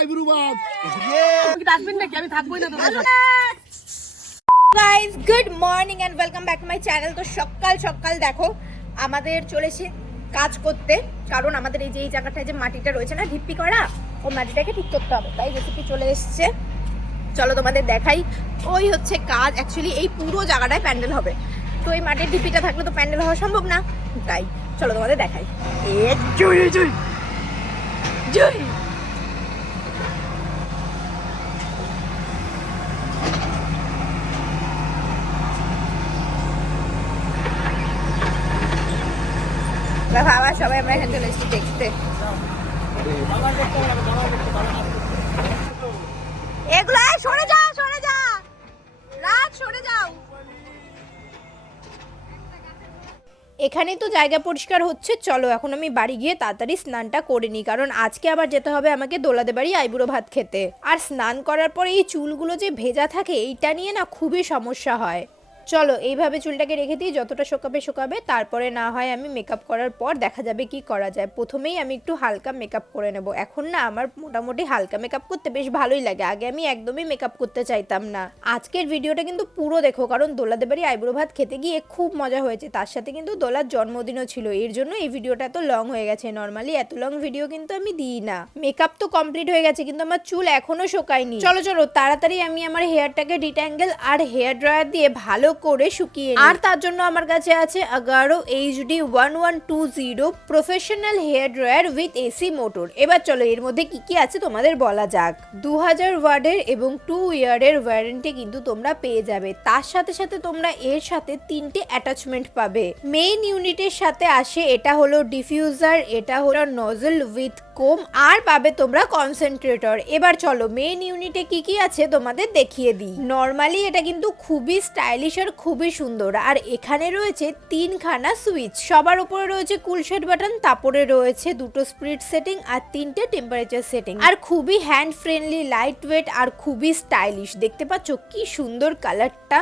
Eyebrow dustbin নাকি? আমি থাকবোই না guys good morning and welcome back to my channel তো সকাল সকাল দেখো আমাদের চলেছে কাজ করতে। কারণ আমাদের এই যে এই জায়গাটায় যে মাটিটা রয়েছে না ঢিপ্পি করা ও মাটিটাকে ঠিক করতে হবে। তাই রেসিপি চলে এসছে। চলো তোমাদের দেখাই। ওই হচ্ছে কাজ। অ্যাকচুয়ালি এই পুরো জায়গাটায় প্যান্ডেল হবে। তো এই মাটির ঢিপিটা থাকলে তো প্যান্ডেল হওয়া সম্ভব না। তাই চলো তোমাদের দেখাই। এ জুই। জুই। সবাই আমরা এখানে চলে এসেছি এগুলো সরে যা সরে যা রাত সরে যাও। এখানেই তো জায়গা পরিষ্কার হচ্ছে। চলো, এখন আমি বাড়ি গিয়ে তাড়াতাড়ি স্নানটা করে নিই, কারণ আজকে আবার যেতে হবে আমাকে দোলাদে বাড়ি আইবুড়ো ভাত খেতে। আর স্নান করার পরে এই চুলগুলো যে ভেজা থাকে, এইটা নিয়ে না খুবই সমস্যা হয়। চলো, এইভাবে চুলটাকে রেখে দিই, যতটা শোকাবে শোকাবে, তারপরে না হয় আমি মেকআপ করার পর দেখা যাবে কি করা যায়। প্রথমেই আমি একটু হালকা মেকআপ করে নেব। এখন না, আমার মোটামুটি হালকা মেকআপ করতে বেশ ভালোই লাগে। আগে আমি একদমই মেকআপ করতে চাইতাম না। আজকের ভিডিওটা কিন্তু পুরো দেখো, কারণ দোলাদের বাড়ি আইব্রো ভাত খেতে গিয়ে খুব মজা হয়েছে। তার সাথে কিন্তু দোলার জন্মদিনও ছিল। এর জন্য এই ভিডিওটা এত লং হয়ে গেছে। নর্মালি এত লং ভিডিও কিন্তু আমি দিই না। মেকআপ তো কমপ্লিট হয়ে গেছে, কিন্তু আমার চুল এখনও শোকায়নি। চলো চলো, তাড়াতাড়ি আমি আমার হেয়ারটাকে ডিট্যাঙ্গেল আর হেয়ার ড্রায়ার দিয়ে ভালো করে শুকিয়ে আর তার জন্য আমার কাছে আছে Agaro HD one one two zero professional hair dryer with AC motor এবার চলো, এর মধ্যে কি কি আছে তোমাদের বলা যাক। দু হাজার ওয়ার্ডের এবং টু ইয়ারের ওয়ারেন্টি কিন্তু তোমরা পেয়ে যাবে। তার সাথে সাথে তোমরা এর সাথে তিনটে অ্যাটাচমেন্ট পাবে। মেইন ইউনিটের সাথে আসে, এটা হলো ডিফিউজার এটা হলো নজল উইথ কোম আর পাবে তোমরা কনসেন্ট্রেটর এবার চলো মেইন ইউনিটে কি কি আছে তোমাদের দেখিয়ে দিই। নর্মালি এটা কিন্তু খুবই স্টাইলিশ আর খুবই সুন্দর। আর এখানে রয়েছে তিনখানা সুইচ। সবার উপরে রয়েছে কুলশেড বাটন, তারপরে রয়েছে দুটো স্পিড সেটিং আর তিনটে টেম্পারেচার সেটিং আর খুবই হ্যান্ড ফ্রেন্ডলি লাইট ওয়েট আর খুবই স্টাইলিশ দেখতে পাচ্ছ কি সুন্দর কালারটা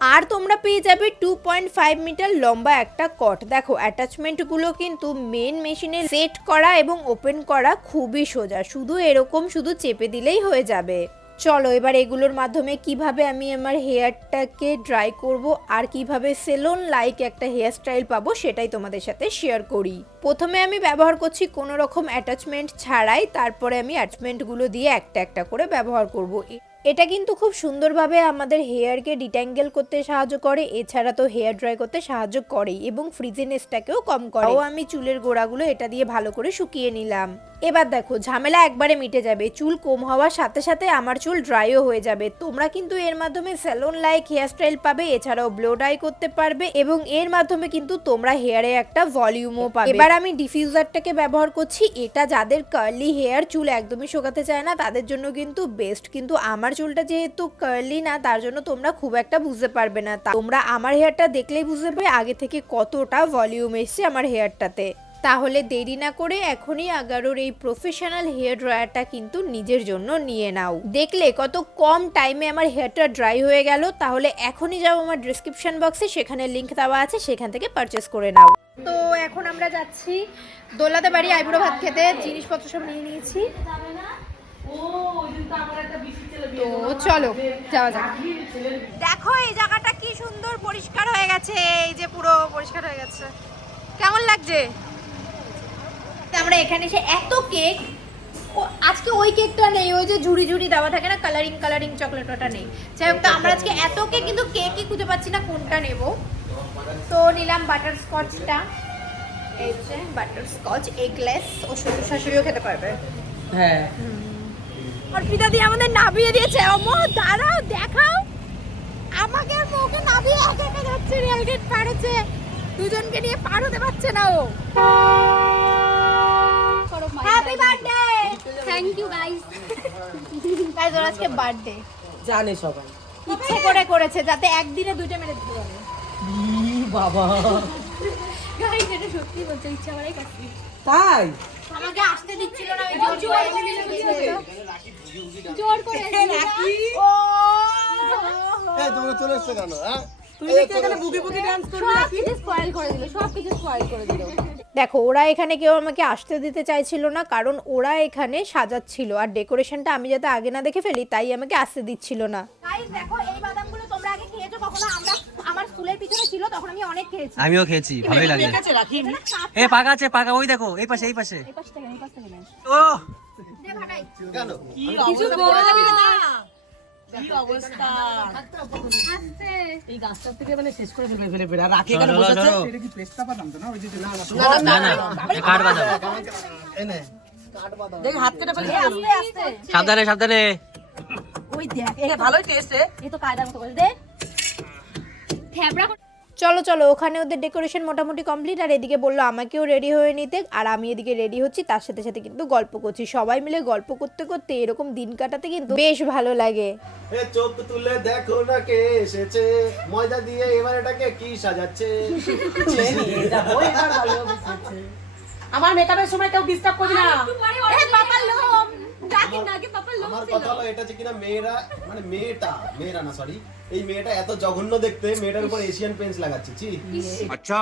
আর তোমরা পেয়ে যাবে টু পয়েন্ট ফাইভ মিটার লম্বা একটা কট দেখো অ্যাটাচমেন্টগুলো কিন্তু মেন মেশিনে সেট করা এবং ওপেন করা খুবই সোজা। শুধু এরকম শুধু চেপে দিলেই হয়ে যাবে। চলো, এবার এগুলোর মাধ্যমে কীভাবে আমি আমার হেয়ারটাকে ড্রাই করব আর কীভাবে সেলন লাইক একটা হেয়ার স্টাইল পাবো সেটাই তোমাদের সাথে শেয়ার করি। প্রথমে আমি ব্যবহার করছি কোনো রকম অ্যাটাচমেন্ট ছাড়াই, তারপরে আমি অ্যাটাচমেন্টগুলো দিয়ে একটা একটা করে ব্যবহার করব। এটা কিন্তু খুব সুন্দরভাবে আমাদের হেয়ারকে ডিট্যাঙ্গেল করতে সাহায্য করে, এছাড়া তো হেয়ার ড্রাই করতে সাহায্য করেই এবং ফ্রিজিনেসটাকেও কম করে। ও আমি চুলের গোড়াগুলো এটা দিয়ে ভালো করে শুকিয়ে নিলাম। এবার দেখো, ঝামেলা একবারে মিটে যাবে। চুল কম হওয়ার সাথে সাথে আমার চুল ড্রাইও হয়ে যাবে। তোমরা কিন্তু এর মাধ্যমে স্যালন লাইক হেয়ার স্টাইল পাবে, এছাড়াও ব্লো ড্রাই করতে পারবে এবং এর মাধ্যমে কিন্তু তোমরা হেয়ারে একটা ভলিউমও পাবে। এবার আমি ডিফিউজারটাকে ব্যবহার করছি। এটা যাদের কার্লি হেয়ার চুল একদমই শোকাতে চায় না, তাদের জন্য কিন্তু বেস্ট কিন্তু আমার চুলটা যেহেতু কার্লি না, তার জন্য তোমরা খুব একটা বুঝতে পারবে না। তোমরা আমার হেয়ারটা দেখলেই বুঝতে পারবে আগে থেকে কতটা ভলিউম এসছে আমার হেয়ারটাতে তাহলে দেরি না করে এখনই আগারোর এই প্রফেশনাল হেয়ার ড্রায়ারটা কিন্তু নিজের জন্য নিয়ে নাও। দেখলে কত কম টাইমে আমার হেয়ারটা ড্রাই হয়ে গেল, তাহলে এখনই যাও আমার ডিসক্রিপশন বক্সে সেখানে লিঙ্ক দেওয়া আছে, সেখান থেকে পারচেস করে নাও। তো এখন আমরা যাচ্ছি দোলাতে বাড়ি আইবুড়ো ভাত খেতে, জিনিসপত্র সব নিয়ে নিয়েছি। তো চলো, যাওয়া দেখো এই জায়গাটা কি সুন্দর পরিষ্কার হয়ে গেছে, এই যে পুরো পরিষ্কার হয়ে গেছে। কেমন লাগছে? আমরা এখানে এসে এত কেক আজকে ওই কেকটা নেই ওই যে ঝুড়ি ঝুড়ি দেওয়া থাকে না কালারিং কালারিং চকলেট ওটা নেই। যাই হোক আমরা আজকে এত কেক কিন্তু কেকই খুঁজে পাচ্ছি না কোনটা নেব। তো নিলাম বাটার স্কচটা এই যে বাটার স্কচ এগলেস ও শ্বশুর শাশুড়িও খেতে পারবে। হ্যাঁ। অর্পিতা আমাদের দিয়েছে অমো দাঁড়াও দেখাও। আমাকে ওকে নামিয়ে একা একা যাচ্ছে রেলগেট পার হচ্ছে দুজনকে নিয়ে পার হতে পারছে না ও। Happy birthday thank you guys guys ওর আজকে বার্থডে জানে সবাই। ইচ্ছে করে করেছে যাতে একদিনে দুইটা মেরে দিতে পারে। বাবা। গাইস এটা সত্যি বলতে ইচ্ছা করাই কাছে তাই? আমাকে আসতে দিচ্ছিল না ওই জোর করে জোর করে ও এই তোমরা চলে এসছো কেন হ্যাঁ? দেখি এখানে বুকি বুকি ডান্স করবি সব নাকি? কিছু স্পয়েল করে দিল সব কিছু স্পয়েল করে দিল। দেখো ওরা এখানে কেউ আমাকে আসতে দিতে চাইছিল না কারণ ওরা এখানে সাজাচ্ছিল আর ডেকোরেশনটা আমি যাতে আগে না দেখে ফেলি তাই আমাকে আসতে দিচ্ছিল না। গাইস দেখো এই বাদামগুলো তোমরা আগে খেয়েছো কখনো আমরা আমার স্কুলের পিছনে ছিল তখন আমি অনেক খেয়েছি। আমিও খেয়েছি ভালোই লাগে। ঠিক আছে রাখি এ পাকা আছে পাকা ওই দেখো এই পাশে এই পাশে। এই পাশ থেকে এই পাশ থেকে ও দে ভাটাই কি অবস্থা? কি অবস্থা? এই গাছটার থেকে মানে শেষ করে ফেলবে ফেলে ফেলে। আর রাখি এখানে বসে আছে? ধরো। না? না এ কাঠ বাদাম। এনে দেখ হাত কেটে ফেলে। আস্তে আস্তে সাবধানে সাবধানে। ওই দেখ এটা ভালোই টেস্ট এ। তো কায়দার মতো করে দে। থ্যাবড়া করে- চলো চলো ওখানে ওদের ডেকোরেশন মোটামুটি কমপ্লিট আর এদিকে বলল আমাকেও রেডি হয়ে নিতে। আর আমি এদিকে রেডি হচ্ছি তার সাথে সাথে কিন্তু গল্প করছি। সবাই মিলে গল্প করতে করতে এরকম দিন কাটাতে কিন্তু বেশ ভালো লাগে। চোখ তুলে দেখো না কে এসেছে। ময়দা দিয়ে এবার এটাকে কি সাজাচ্ছে? আমার মেকআপের সময় কেউ ডিস্টার্ব করবি না আমার কথা হলো এটা কিনা মেয়েরা মানে মেয়েটা মেয়েরা না সরি এই মেয়েটা এত জঘন্য দেখতে মেয়েটার উপর এশিয়ান লাগাচ্ছে আচ্ছা।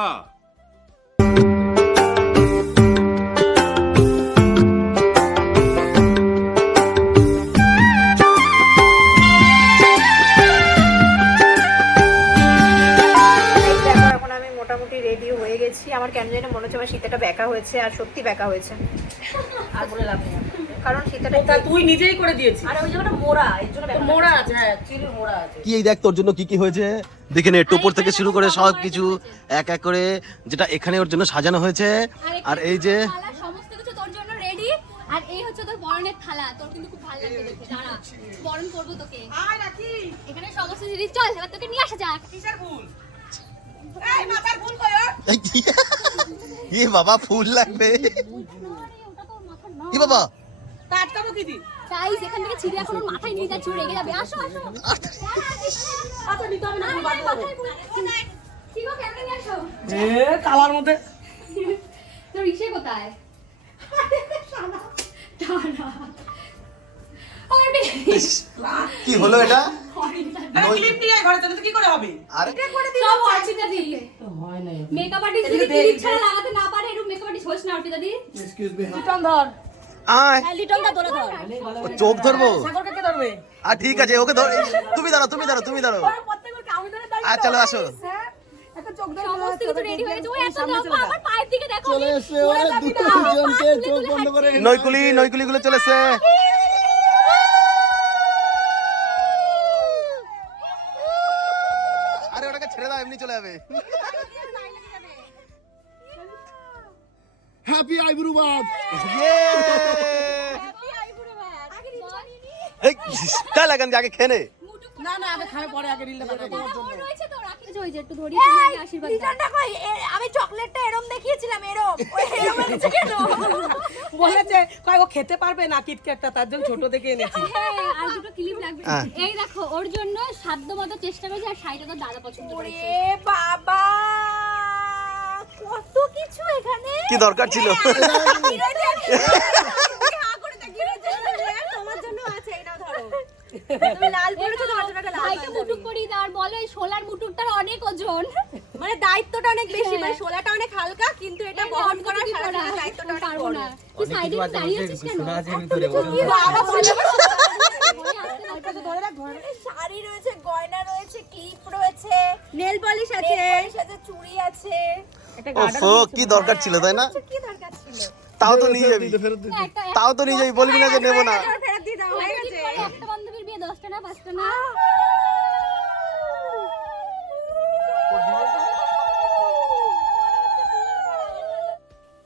রেডি হয়ে গেছি। আমার কেন জানি মনে হচ্ছে আমার শীতেটা ব্যাকা হয়েছে আর সত্যি ব্যাকা হয়েছে। আর বলে লাভ নেই। কারণ ওটা তুই নিজেই করে দিয়েছিস। আরে ওই জায়গাটা মোড়া এর জন্য মোড়া আছে। হ্যাঁ চিলি মোড়া আছে। কি এই দেখ তোর জন্য কি কি হয়েছে? দেখে নে টোপর থেকে শুরু করে সব কিছু এক এক করে যেটা এখানে ওর জন্য সাজানো হয়েছে। আর এই যে সমস্ত কিছু তোর জন্য রেডি আর এই হচ্ছে তোর বরণের থালা। তোর কিন্তু খুব ভালো লাগবে দেখে দাঁড়া বরণ করব তোকে। আয় রাখি। এখানে সমস্ত জিনিস চল এবার তোকে নিয়ে আসা যাক। কিসের ফুল? এই মাথার ফুল কই এ বাবা ফুল লাগবে। এ বাবা তা আটকাবো কি দি গাইস এখান থেকে ছিঁড়ে এখন মাথায় নিয়ে যাচ্ছি রেগে যাবে। আসো আসো। আচ্ছা নিতে হবে না ঠিক আছে। আসো এ মধ্যে। তোর কোথায়? কি হলো এটা? আরে ক্লিপ নিয়ে আয় ঘরে তাহলে তো কি করে হবে? আরে সব অর্পিতা দি। হয় না মেকআপ আর্টিস্ট যদি ছাড়া লাগাতে না পারে এরকম মেকআপ আর্টিস্ট হোস না অর্পিতা দি। লিটন ধর। আয়। চোখ ধরবো? সাগর কে ধরবে? আর ঠিক আছে ওকে ধর তুমি দাঁড়াও তুমি দাঁড়াও তুমি দাঁড়াও। আর চলো আসো। একটা চোখ ধরে সমস্ত কিছু রেডি হয়ে গেছে। ও এত লম্বা আমার পায়ের দিকে দেখো। চলে এসে ওরা দুটো চোখ বন্ধ করে নইকুলি নইকুলি গুলো চলে এসে আরে ওটাকে ছেড়ে দাও এমনি চলে যাবে। হ্যাপি আইব্রু বাদ এই তা লাগান আগে খেয়ে না না আগে পরে আগে ওই যে একটু ধরি তুমি আশীর্বাদ দাও। আমি চকলেটটা এরম দেখিয়েছিলাম এরম। ওই এরম এনেছে কেন? বলেছে কয় ও খেতে পারবে না কিটক্যাটটা তার জন্য ছোট থেকে এনেছি। হ্যাঁ আর দুটো ক্লিপ লাগবে। এই দেখো ওর জন্য সাধ্য মতো চেষ্টা করেছি আর শাড়িটা তো দাদা পছন্দ করেছে। বাবা! কত কিছু এখানে কি দরকার ছিল জন্য আছে এটা ধরো লাল পরেছো তোমার জন্য একটা লাল ভাইকে পাঞ্জাবি। মুটুক করি আর বলো এই সোলার মুটুকটার অনেক ওজন মানে দায়িত্বটা অনেক বেশি মানে শোলাটা অনেক হালকা কিন্তু এটা বহন করার সারা দায়িত্বটা অনেক বড় তুই সাইডে দাঁড়িয়ে আছিস কেন বাবা বলে ধরে আসতে শাড়ি রয়েছে গয়না রয়েছে ক্লিপ রয়েছে নেল পলিশ আছে চুড়ি আছে ওফো কি দরকার ছিল তাই না কি দরকার ছিল তাও তো নিয়ে যাবি তাও তো নিয়ে যাবি বলবি না যে নেব না ফেরত দিয়ে দাও হয়ে গেছে একটা বান্ধবীর বিয়ে দশটা না পাঁচটা না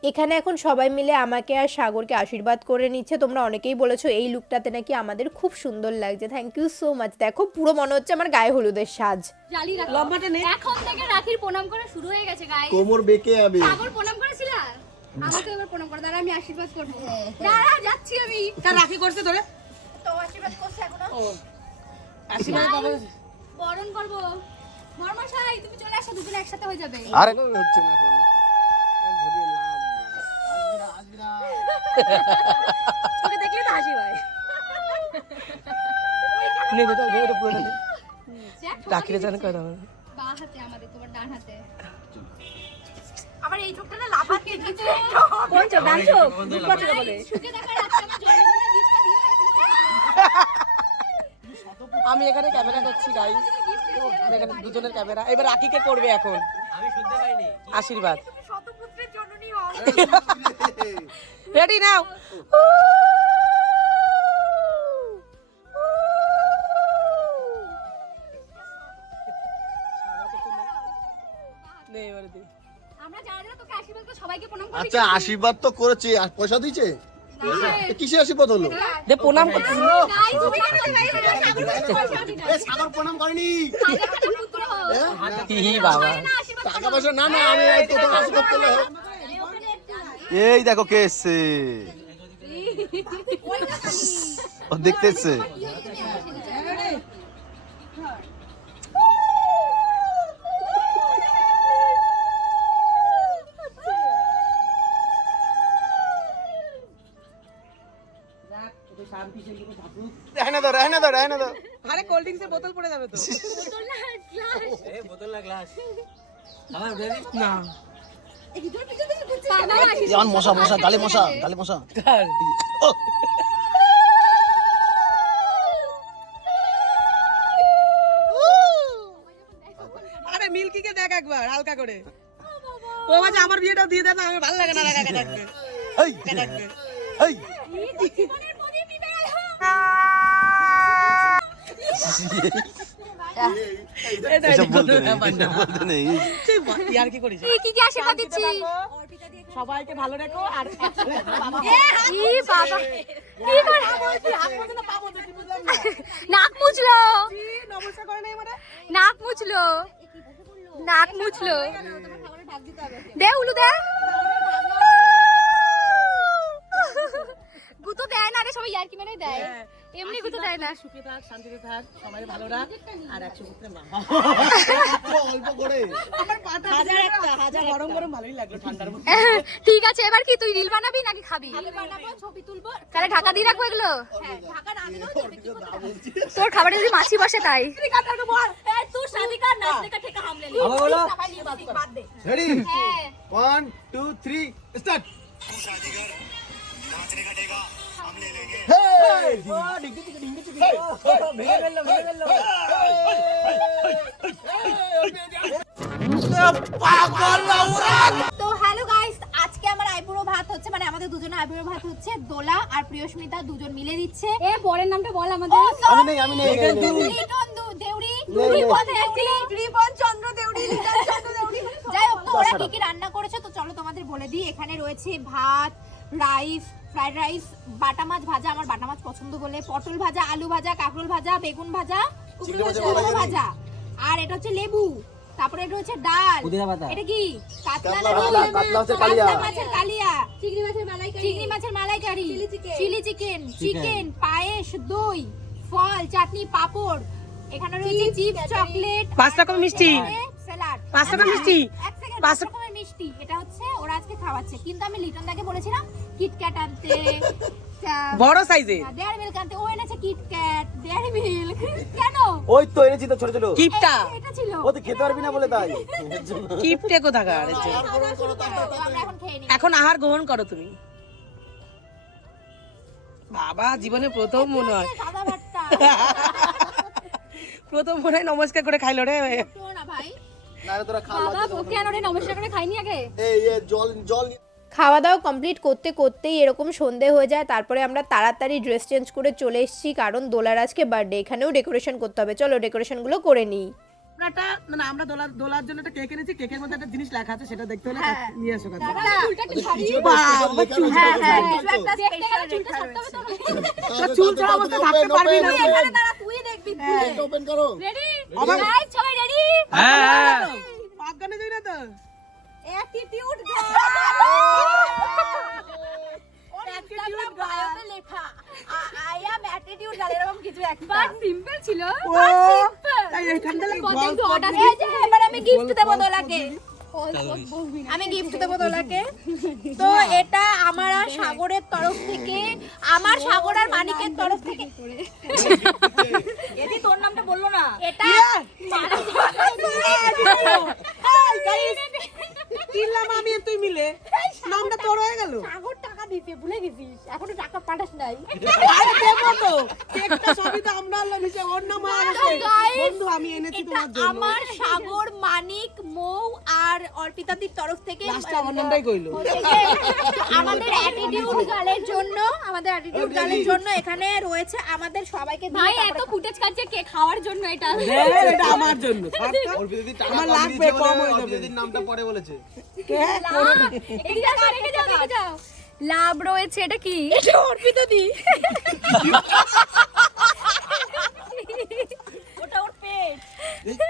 এখানে এখন সবাই মিলে আমাকে আর সাগরকে আশীর্বাদ করে নিচ্ছে। তোমরা অনেকেই বলেছ এই লুকটাতে নাকি আমাদের খুব সুন্দর লাগছে। থ্যাংক ইউ সো মাচ দেখো পুরো মনে হচ্ছে আমার গায়ে হলুদের সাজ। জালি রাখ। লম্বাটা নে। এখন থেকে রাখির প্রণাম করা শুরু হয়ে গেছে গায়ে কোমর বেঁকে যাবে। সাগর প্রণাম করেছিল? আমাকে এবার প্রণাম করে। দাঁড়া আমি আশীর্বাদ করব। দাঁড়া যাচ্ছি আমি। তার রাখি করছে ধরে। তো আশীর্বাদ করছে এখনও? আশীর্বাদ পাবে বরণ করব। মর্মশাই তুমি চলে আসো দুজনে একসাথে হয়ে যাবে। আরে তোকে দেখলে তো হাসি পায়। নে যেটা যেটা পুরো নে দেখ, রাখিরে জানে কয় দাও বা হাতে আমাদের তোমার ডান হাতে। আমার এই চোখটা না লাফাচ্ছে দিচ্ছে কোন চোখ ডান চোখ? দুধ পচা বলে সুখে দেখার রাখতে আমার জন্মদিনের গিফটটা দিও আমি এখানে ক্যামেরা করছি গাইস এখানে দুজনের ক্যামেরা। এবার আকিকে করবে এখন। আশীর্বাদ। শতপুত্রের জননী রেডি নাও নে এবারে দে। আমরা যারা যারা তোকে আশীর্বাদ করে সবাইকে প্রণাম করবি আচ্ছা আশীর্বাদ তো করেছি আর পয়সা দিয়েছে? কিসে আশীর্বাদ হলো? দে প্রণাম সাগর সাগর প্রণাম করেনি। হাজার হাজার পুত্র হোক। হি বাবা। না টাকা পয়সা না না আমি তো আশীর্বাদ করলে। এই দেখো কে এসছে ও দেখতে এসছে रहने दो रहने दो रहने दो আরে কোল্ড ড্রিঙ্কসের বোতল পড়ে যাবে তো না যেমন মশা মশা গালে মশা গালে মশা। ও। আরে মিল্কিকে দেখ একবার হালকা করে। ও মাঝে আমার বিয়েটা দিয়ে দেয় না আমার ভালো লাগে না একা থাকতে। এই এই এটা বলতে নেই। ব্যাপার না। এটা বলতে ইয়ার কি করিস? কি কি আশীর্বাদ দিচ্ছি সবাইকে ভালো রেখো আর ই বাবা। কি নাক মুছলো। মানে। নাক মুছলো। নাক মুছলো। দে উলু দে। গুতো দেয় না রে সবাই ইয়ার্কি মেরে দেয়। এমনি গুতো দেয় না। সুখে থাক শান্তিতে থাক সবাই ভালো রাখ আর একশো পুত্রে মা। অল্প করে। হাজার একটা হাজার গরম গরম ভালোই লাগল ঠান্ডার মধ্যে। ঠিক আছে এবার কি তুই রিল বানাবি নাকি খাবি? তাহলে ঢাকা দিয়ে রাখব এগুলো? তোর খাবারে যদি মাছি বসে তাই। রেডি টু থ্রি স্টার্ট তো হ্যালো গাইস আজকে আমার আইবুড়ো ভাত হচ্ছে মানে আমাদের দুজনের আইবুড়ো ভাত হচ্ছে দোলা আর প্রিয়স্মিতা দুজন মিলে দিচ্ছে এ পরের নামটা বল আমাদের আমি নেই আমি নেই। রিপন রিপন চন্দ্র চন্দ্র যাই হোক তো ওরা কি কি রান্না করেছে তো চলো তোমাদের বলে দিই এখানে রয়েছে ভাত রাইস ফ্রাইড রাইস বাটা মাছ ভাজা আমার বাটা মাছ পছন্দ বলে। পটল ভাজা আলু ভাজা কাঁকরোল ভাজা বেগুন ভাজা কুমড়ো ভাজা আর এটা হচ্ছে লেবু তারপরে এটা হচ্ছে ডাল। এটা কি? কাতলা মাছের কালিয়া। চিংড়ি মাছের মালাইকারি। চিংড়ি মাছের মালাইকারি। Chilli chicken. চিকেন পায়েস দই ফল চাটনি পাপড়। এখানে রয়েছে চিপস চকলেট পাঁচ রকম মিষ্টি। স্যালাড। পাঁচ রকম মিষ্টি। পাঁচ রকমের মিষ্টি। এটা হচ্ছে ওরা আজকে খাওয়াচ্ছে। কিন্তু আমি লিটন দাকে বলেছিলাম কিটক্যাট আনতে বড় সাইজের? ডেয়ারি মিল্ক আনতে ও এনেছে কিটক্যাট ডেয়ারি মিল্ক কেন? ওই তো এনেছি তো ছোট ছোট। কিপটা? এটা ছিল। ও তো খেতে পারবি না বলে তাই। কিপটে কোথাকার? এখন আহার গ্রহণ করো তুমি। বাবা জীবনে প্রথম মনে হয়। প্রথম মনে হয় নমস্কার করে খাইলো রে। না ভাই। না তোরা খা বাবা আনোরে নমস্কার করে খাইনি আগে? এই জল জল খাওয়া দাওয়া কমপ্লিট করতে করতেই এরকম সন্ধে হয়ে যায়। তারপরে আমরা তাড়াতাড়ি ড্রেস চেঞ্জ করে চলে এসেছি কারণ দোলার আজকে বার্থডে এখানেও ডেকোরেশন করতে হবে। চলো ডেকোরেশনগুলো করে নিই। আমরা একটা দোলার দোলার জন্য একটা কেক এনেছি কেকের মধ্যে একটা জিনিস লেখা আছে সেটা দেখতে হলে নিয়ে এসো কাছে চুল হ্যাঁ হ্যাঁ ছাড়া থাকতে পারবি না। তুই দেখবি ওপেন করো। রেডি সবাই রেডি হ্যাঁ যাই না তো? অ্যাটিটিউড লেখা আই অ্যাম অ্যাটিটিউড গাল এরকম কিছু একটা বাট সিম্পল ছিল ও তাই এখানটা লাগে কত অর্ডার এই যে এবার আমি গিফট দেব দোলাকে আমি গিফট দেবো দোলাকে তো এটা আমার আর সাগরের তরফ থেকে আমার সাগর আর মানিকের তরফ থেকে এদি তোর নামটা বলল না এটা কিনলাম আমি তুই মিলে। নামটা তোর হয়ে গেল। সাগরটা দিতে ভুলে গেছিস? এখনও টাকা পাঠাস নাই। আরে দেবো তো। কেকটা সবই তো আমরা আনলাম নিচে ওর নাম আছে। বন্ধু আমি এনেছি তোমার জন্য। আমার সাগর মানিক মৌ আর অর্পিতাদির তরফ থেকে লাস্টে আমার নামটাই কইলো। আমাদের অ্যাটিটিউড গালের জন্য আমাদের অ্যাটিটিউড গালের জন্য এখানে রয়েছে আমাদের সবাইকে ভাই এত ফুটেজ কাটছে কে খাওয়ার জন্য এটা? হ্যাঁ, এটা আমার জন্য। থাক, থাক। লাগবে কম হয়ে যাবে। নামটা পরে বলেছে। কে? এদিকে রেখে যাও রেখে যাও। লাভ রয়েছে এটা কি? এটা দি। কে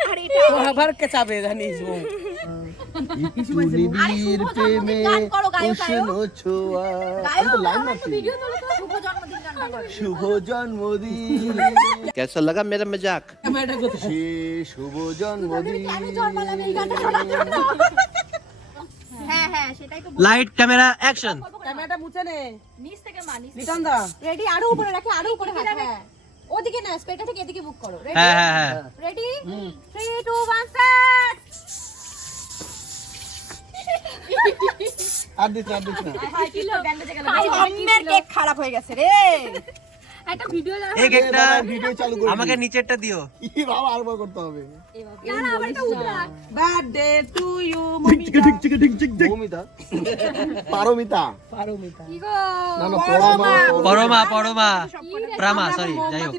শুভ জন্মদিন কেসা লাগা মেরা মজাক শুভ জন্মদিন হ্যাঁ সেটাই তো লাইট ক্যামেরা অ্যাকশন ক্যামেরাটা মুছে নে। নিচ থেকে মানিস লিটন দা রেডি আরও উপরে রাখে আরও উপরে হাত হ্যাঁ। ওদিকে না স্পেটা থেকে এদিকে বুক করো। রেডি হ্যাঁ হ্যাঁ হ্যাঁ। রেডি 3 2 1 স্টার্ট আর দিস না, আর দিস না। অন্যের কেক খারাপ হয়ে গেছে রে। একটা ভিডিও এই কেকটা ভিডিও চালু করে আমাকে নিচেরটা দিও। কি বাবা আরবার করতে হবে। দাঁড়া আবার এটা উঠরা birthday to you Mamita. Moumita. Paramita. Paramita. কি গো? না না পরমা। পরমা পরমা। প্রামা সরি যাই হোক।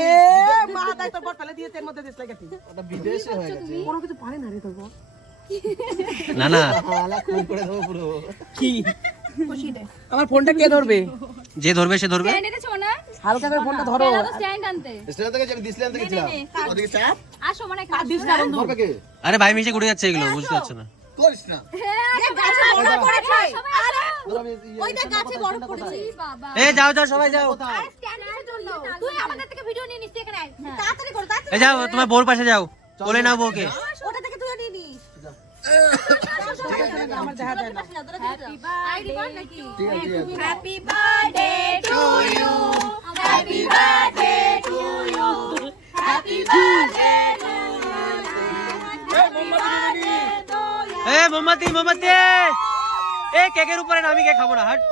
এ মা তাই তোর বর ফেলে দিয়েছে এর মধ্যে দিস লাগাতি ওটা বিদেশে হয়ে গেছে। কোনো কিছু পারে না রে বর না না। করে দেবো পুরো। কি? আমার ফোনটা কে ধরবে? যে ধরবে সে ধরবে। হালকা করে ফোনটা ধরো। মানে আর ভাই মিশে ঘুরে যাচ্ছে এগুলো বুঝতে পারছ না। করিস আমি ইয়ে- ওই দেখ গাছে বড় পড়েছে। বাবা। এ যাও সবাই তুই তুই যাও তোমার বোর পাশে যাও। বলে নাও বউকে। ওটা থেকে নিয়ে নিস। আমার দেখা যায় না আইডি বার নাকি ঠিক আছে ঠিক আছে happy birthday to you happy birthday to you happy birthday to এ মোমবাতি মোমবাতি এ কেকের উপরে না আমি কেক খাব না? হাট। এ,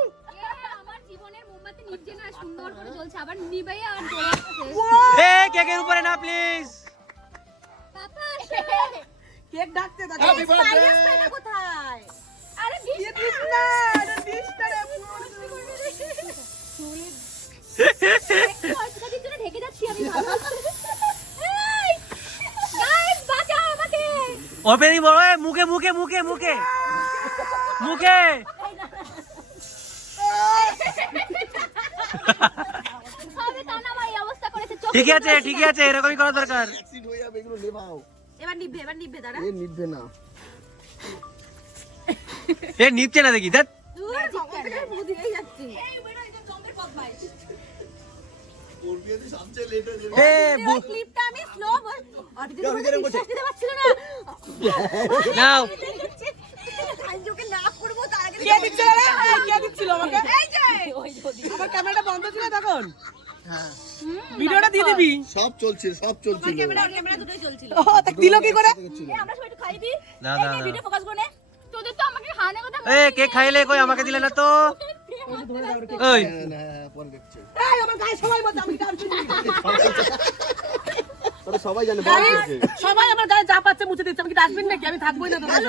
আমার জীবনের মোমবাতি নিভছে না সুন্দর করে জ্বলছে আবার নিবেই আর জ্বলছে এ কেকের উপরে না প্লিজ পাপা কেক ডাকতে দাও হ্যাপি বার্থডে কোথায়? আরে দিস না দিস না রে ঢেকে যাচ্ছি আমি ভালো। গাইস বাঁচাও আমাকে। ওপেনিং বড় মুখে মুখে মুখে মুখে। মুখে। ঠিকই আছে ঠিক আছে এরকমই করা দরকার। এবার নিভবে এবার নিভবে দাঁড়া। এ নিভবে না। এ না দেখি দেখ ক্যামেরাটা বন্ধ ছিল তখন। ভিডিওটা দিয়ে দিবি? সব চলছে সব চলছিল। ক্যামেরা ক্যামেরা দুটোই চলছিল। ও তা দিল কি করে? আমরা সবাই একটু খাই না না ভিডিও ফোকাস করে তোদের তো আমাকে হানে কথা এ কেক খাইলে কই? আমাকে দিলে না তো। ওই হ্যাঁ, হ্যাঁ, পরে দেখছে। এই আমার গায়ে সবাই আমি ডান্স সবাই জানে সবাই আমার গায়ে যা পাচ্ছে মুছে দিচ্ছে। আমি কি ডাস্টবিন নাকি? আমি থাকবোই না তোদের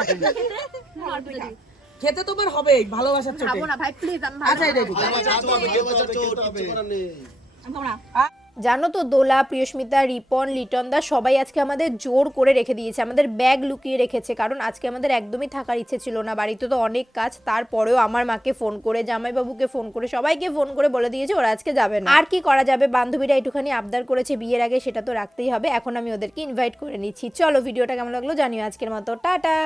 খেতে? তোমার হবে ভালোবাসার চোটে খাব না ভাই প্লিজ আমি আচ্ছা তোমরা জানো তো দোলা, প্রিয়স্মিতা, রিপন, লিটন দা সবাই আজকে আমাদের জোর করে রেখে দিয়েছে, আমাদের ব্যাগ লুকিয়ে রেখেছে, কারণ আজকে আমাদের একদমই থাকার ইচ্ছে ছিল না, বাড়িতে তো অনেক কাজ, তারপরেও আমার মাকে ফোন করে, জামাইবাবুকে ফোন করে, সবাইকে ফোন করে বলে দিয়েছে ওরা আজকে যাবে না। আর কি করা যাবে? বান্ধবীরা একটুখানি আবদার করেছে, বিয়ের আগে সেটা তো রাখতেই হবে, এখন আমি ওদেরকে ইনভাইট করে নিচ্ছি। চলো, ভিডিওটা কেমন লাগল জানিও আজকের মতো, টাটা!